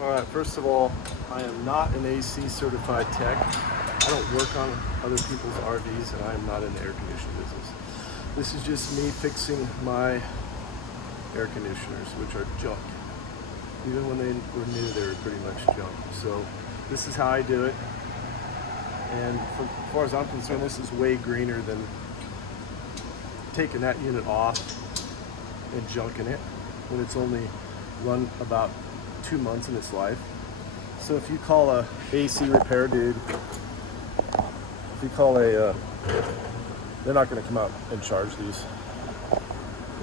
All right, first of all, I am not an AC certified tech. I don't work on other people's RVs, and I am not in the air conditioning business. This is just me fixing my air conditioners, which are junk. Even when they were new, they were pretty much junk. So this is how I do it. And as far as I'm concerned, this is way greener than taking that unit off and junking it when it's only run about 2 months in its life. So if you call a AC repair dude, if you call they're not going to come out and charge these.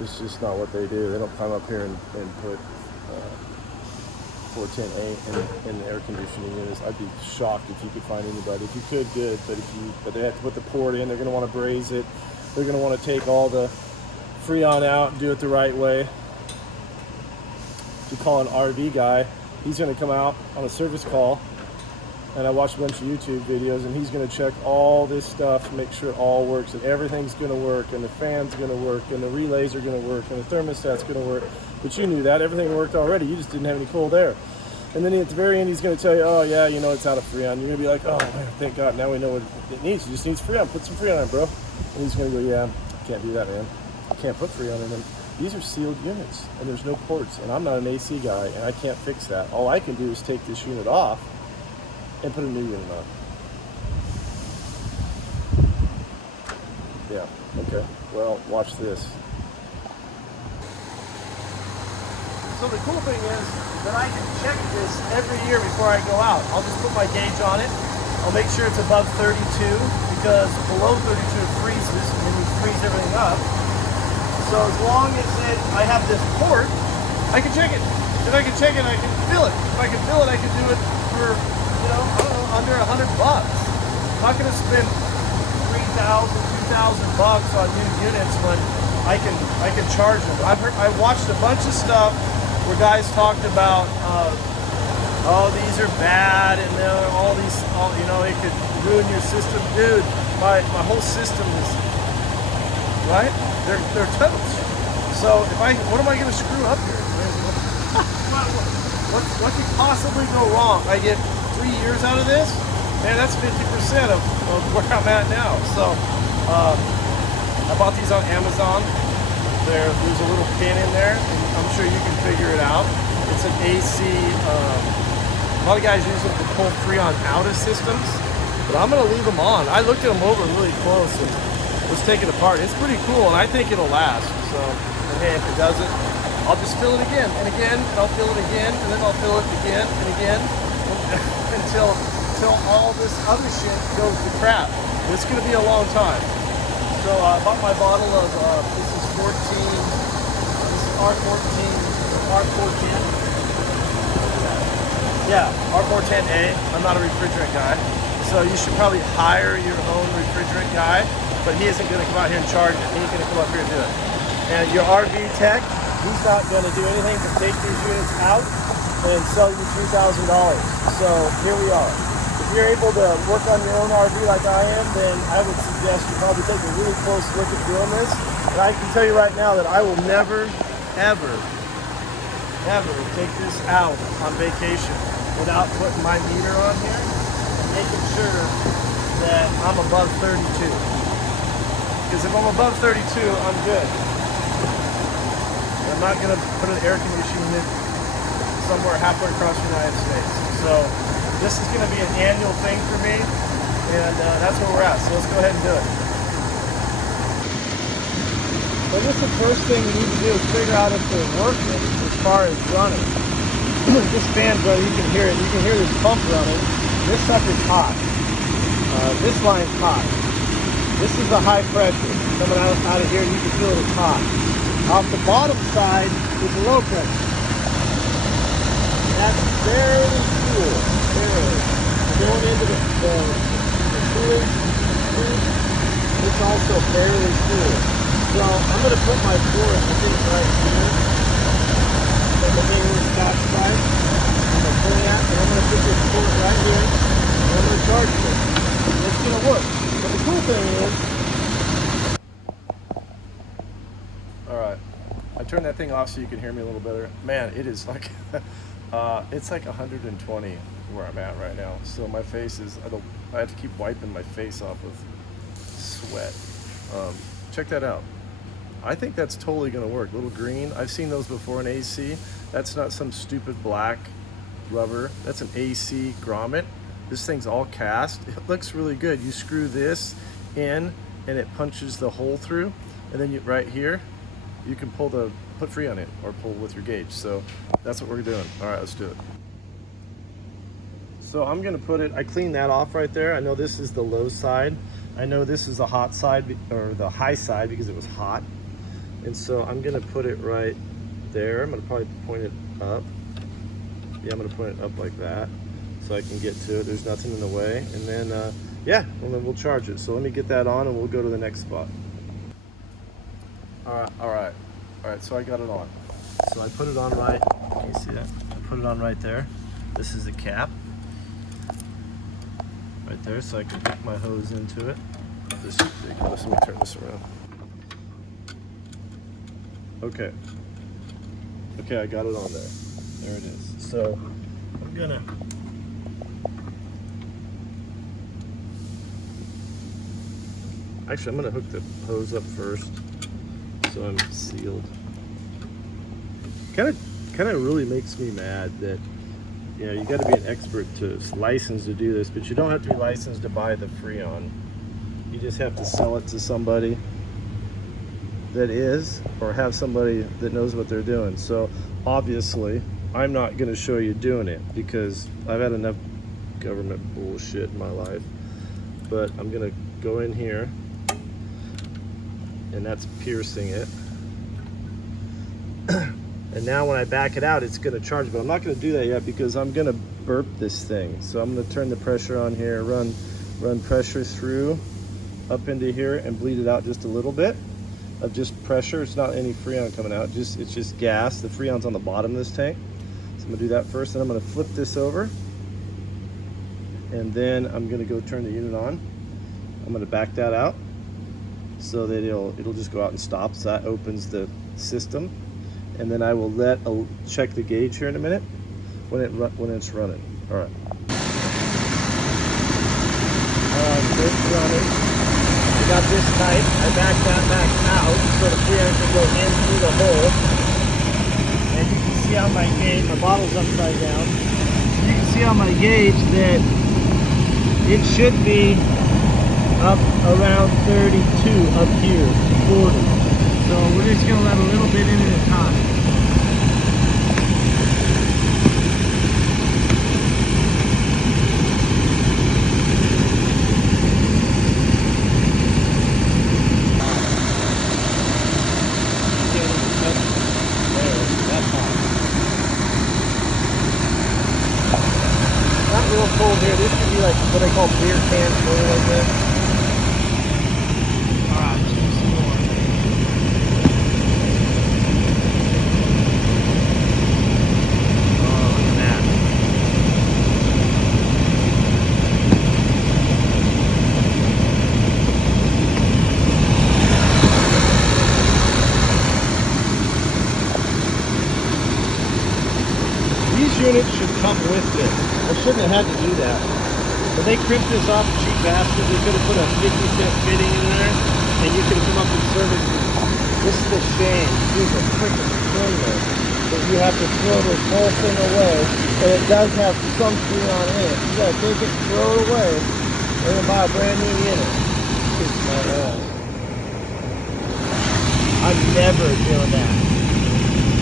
It's just not what they do. They don't come up here and put 410A in the air conditioning units. I'd be shocked if you could find anybody. If you could, good, but they have to put the port in. They're going to want to braze it. They're going to want to take all the Freon out and do it the right way. If you call an RV guy, he's going to come out on a service call, and I watched a bunch of YouTube videos, and he's going to check all this stuff, make sure it all works, and everything's going to work, and the fan's going to work, and the relays are going to work, and the thermostat's going to work. But you knew that. Everything worked already. You just didn't have any cold air. And then at the very end, he's going to tell you, oh, yeah, you know, it's out of Freon. You're going to be like, oh, man, thank God. Now we know what it needs. It just needs Freon. Put some Freon in, bro. And he's going to go, yeah, I can't do that, man. I can't put Freon in them. These are sealed units, and there's no ports, and I'm not an AC guy, and I can't fix that. All I can do is take this unit off and put a new unit on. Yeah, okay. Well, watch this. So the cool thing is that I can check this every year before I go out. I'll just put my gauge on it. I'll make sure it's above 32, because below 32 it freezes, and you freeze everything up. So as long as I have this port, I can check it. If I can check it, I can fill it. If I can fill it, I can do it for, you know, I don't know, under $100. I'm not going to spend $3,000, $2,000 on new units when I can charge them. I watched a bunch of stuff where guys talked about, oh, these are bad, and all these, you know, it could ruin your system. Dude, my whole system is, right? They're toast. So what am I going to screw up here? What could possibly go wrong? I get 3 years out of this? Man, that's 50% of where I'm at now. So I bought these on Amazon. There's a little pin in there, and I'm sure you can figure it out. It's an AC. A lot of guys use it to pull Freon out of systems, but I'm going to leave them on. I looked at them over really close and was taken apart. It's pretty cool, and I think it'll last. So, and hey, if it doesn't, I'll just fill it again and again, and I'll fill it again, and then I'll fill it again and again until all this other shit goes to crap. It's going to be a long time. So I bought my bottle of this is 14. This is R410. Yeah, R410A. I'm not a refrigerant guy, so you should probably hire your own refrigerant guy. But he isn't going to come out here and charge it. He's going to come up here and do it. And your RV tech, he's not going to do anything but take these units out and sell you $2,000. So here we are. If you're able to work on your own RV like I am, then I would suggest you probably take a really close look at doing this. And I can tell you right now that I will never, ever, ever take this out on vacation without putting my meter on here and making sure that I'm above 32. Because if I'm above 32, I'm good. I'm not going to put an air conditioning unit somewhere halfway across the United States. So this is going to be an annual thing for me, and that's where we're at. So let's go ahead and do it. So this is the first thing you need to do is figure out if they're working as far as running. This fan's running, you can hear it. You can hear this pump running. This sucker's hot. This line's hot. This is the high pressure coming out of here. You can feel it's hot. Off the bottom side is the low pressure. That's barely cool. Barely. Going into the cooling tube, it's also barely cool. So I'm going to put my port, I think, right here. So the main stop side. I'm going to pull that, and I'm going to put this port right here. And I'm going to charge it. It's going to work. But the cool thing is, all right, I turned turn that thing off so you can hear me a little better. Man, it is like, it's like 120 where I'm at right now. So my face is, I have to keep wiping my face off with sweat. Check that out. I think that's totally gonna work. Little green, I've seen those before in AC. That's not some stupid black rubber. That's an AC grommet. This thing's all cast. It looks really good. You screw this in and it punches the hole through, and then right here, you can put Freon in or pull with your gauge. So that's what we're doing. All right, let's do it. So I'm gonna put it, I cleaned that off right there. I know this is the low side. I know this is the hot side, or the high side, because it was hot. And so I'm gonna put it right there. I'm gonna probably point it up. Yeah, I'm gonna point it up like that so I can get to it. There's nothing in the way. And then, yeah, and then we'll charge it. So let me get that on and we'll go to the next spot. All right, so I got it on. So I put it on right, can you see that? I put it on right there. This is the cap. Right there, so I can hook my hose into it. This is ridiculous. Let me turn this around. Okay, I got it on there. There it is. So I'm gonna hook the hose up first, so I'm sealed. Kind of really makes me mad that, you know, you got to be an expert to license to do this, but you don't have to be licensed to buy the Freon. You just have to sell it to somebody that is, or have somebody that knows what they're doing. So obviously I'm not going to show you doing it because I've had enough government bullshit in my life. But I'm going to go in here, and that's piercing it. And now when I back it out, it's going to charge, but I'm not going to do that yet because I'm going to burp this thing. So I'm going to turn the pressure on here, run pressure through up into here and bleed it out just a little bit of just pressure. It's not any Freon coming out, it's just gas. The Freon's on the bottom of this tank. So I'm gonna do that first, then I'm gonna flip this over, and then I'm gonna go turn the unit on. I'm gonna back that out so that it'll just go out and stop. So that opens the system, and then I will check the gauge here in a minute when it's running. All right. So it's running. I got this tight. I backed that back out so the Freon can go in through the hole. And you can see on my gauge, my bottle's upside down. You can see on my gauge that it should be up around 32 up here, 40. So we're just gonna let a little bit in at a time. Cold here. This could be like what they call beer can cold like this. Alright, let's do some more. Oh, look at that. These units should come with this. I shouldn't have had to do that. When they crimped this off, cheap bastards, they could have put a 50-cent fitting in there, and you could have come up and serviced it. This is a shame. There's a freaking thing there that you have to throw this whole thing away, and it does have some Freon in it. You gotta take it, throw it away, and then buy a brand new unit. Kiss my ass. I'm never doing that.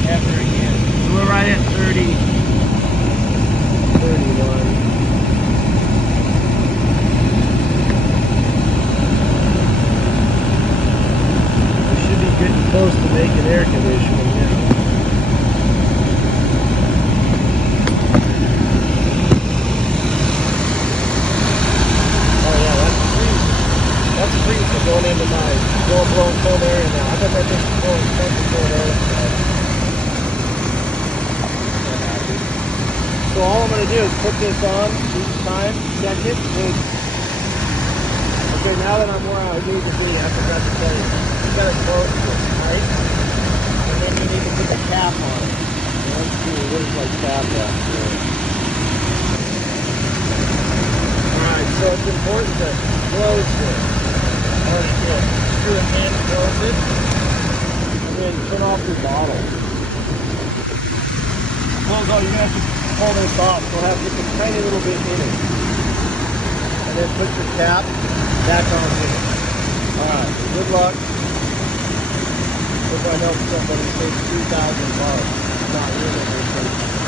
Ever again. So we're right at 30. 31. We should be getting close to making air conditioning now. Oh yeah, that's freezing going into my blowing cold air in now. I bet that thing's blowing cold air. So all I'm going to do is put this on each time, check it. Okay, now that I'm where I need to be, I forgot to tell you. You got to close this, right? And then you need to put the cap on it. Let's see, what is my cap at here? Alright, so it's important to close this. Alright, good. Screw it in, close it, and then turn off your bottle. Close all, you're going to have to pull this off. You'll have just a tiny little bit in it. And then put your cap back on here. Alright, good luck. Hope I help somebody save $2,000. Not really.